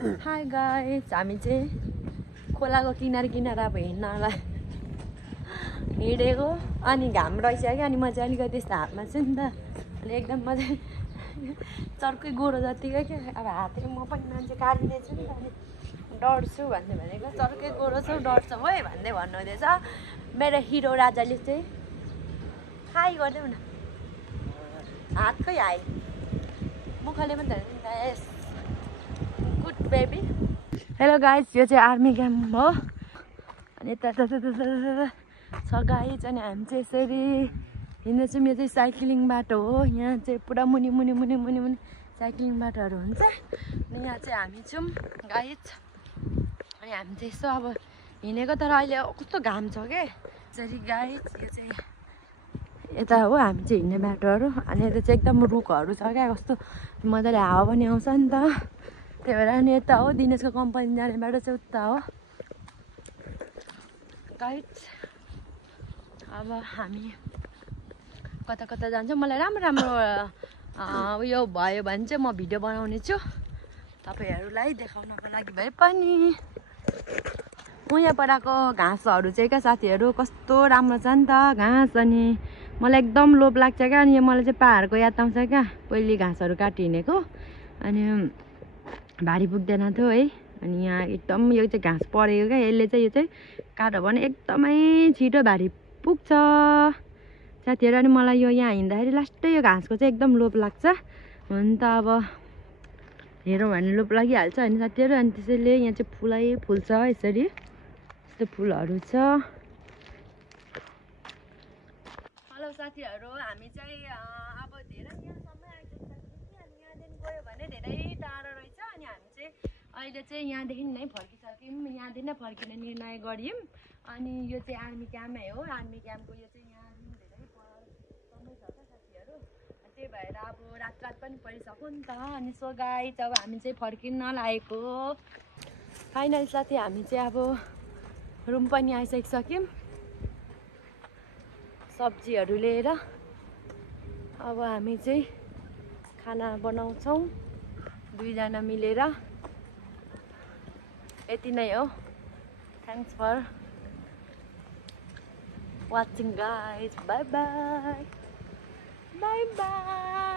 high guys, हामी चाहिँ खोलाको किनार किनार अब हिँड्नलाई हिँडेको अनि घाम रहिसक्यो अनि म चाहिँ अलिकति यस्तो हातमा छु नि त अनि एकदम म चाहिँ चर्कै गोरो जतिकै क्या अब हातले म पनि मान्छे काटिदिएछु नि त अनि डढ्छु भन्दै भनेको चर्कै गोरो छौ डढ्छौ है भन्दै भन्नुहुँदैछ मेरो हिरो राजाले चाहिँ हाई गरिदेऊ न हातकै हाई मुखले मात्रै यस गुड बेबी हेलो गाइस यो चाहिँ आर्मी क्याम्प हो अनि यता छ गाइस अनि हामी चाहिँ यसरी हिँड्दैछौँ यो चाहिँ साइक्लिङ बाटो हो यहाँ चाहिँ पुरा मुनि मुनि मुनि मुनि मुनि साइक्लिङ बाटोहरू हुन्छ अनि यहाँ चाहिँ हामी छौँ गाइस अनि हामी चाहिँ यसो अब हिँडेको तर अहिले कस्तो घाम छ क्या यसरी गाइस यो चाहिँ यता हो हामी चाहिँ हिँड्ने बाटोहरू अनि यता चाहिँ एकदम रुखहरू छ क्या कस्तो मजाले हावा पनि आउँछ नि त त्यही भएर अनि यता हो दिनेशको कम्पनी जाने बाटो चाहिँ उता हो गाइस अब हामी कता कता जान्छौँ मलाई राम्रो राम्रो उयो भयो भने चाहिँ म भिडियो बनाउने छु तपाईँहरूलाई देखाउनको लागि भए पनि यहाँपरको घाँसहरू चाहिँ क्या साथीहरू कस्तो राम्रो छ नि त घाँस अनि मलाई एकदम लोभ लाग्छ क्या अनि यो मलाई चाहिँ पाहाडको याद आउँछ क्या पहिले घाँसहरू काटि हिँडेको अनि भारी पुग्दैन थियो है अनि यहाँ एकदम यो चाहिँ घाँस परेको क्या यसले चाहिँ यो चाहिँ काट्यो भने एकदमै छिटो भारी पुग्छ साथीहरू अनि मलाई यो यहाँ हिँड्दाखेरि लास्टै यो घाँसको चाहिँ एकदम लोभ लाग्छ हुन त अब हेरौँ भने लोभ लागिहाल्छ होइन साथीहरू अनि त्यसैले यहाँ चाहिँ फुलै फुल छ यसरी यस्तो फुलहरू छ हेलो साथीहरू हामी चाहिँ अब धेरै यहाँसम्म आइपुग्छ अनि यहाँदेखि गयो भने धेरै टाढो रहेछ अनि हामी चाहिँ अहिले चाहिँ यहाँदेखि नै फर्किसक्यौँ यहाँदेखि नै फर्किने निर्णय गऱ्यौँ अनि यो चाहिँ आर्मी क्याम्पै हो आर्मी क्याम्पको यो चाहिँ यहाँदेखि धेरै समय छ क्या साथीहरू त्यही भएर अब रात पनि परिसक्यो नि त अनि सो गाइस अब हामी चाहिँ फर्किन लागेको फाइनल साथी हामी चाहिँ अब रुम पनि आइसकिसक्यौँ सब्जीहरू लिएर अब हामी चाहिँ खाना बनाउँछौँ दुईजना मिलेर यति नै हो thanks for watching guys bye bye bye by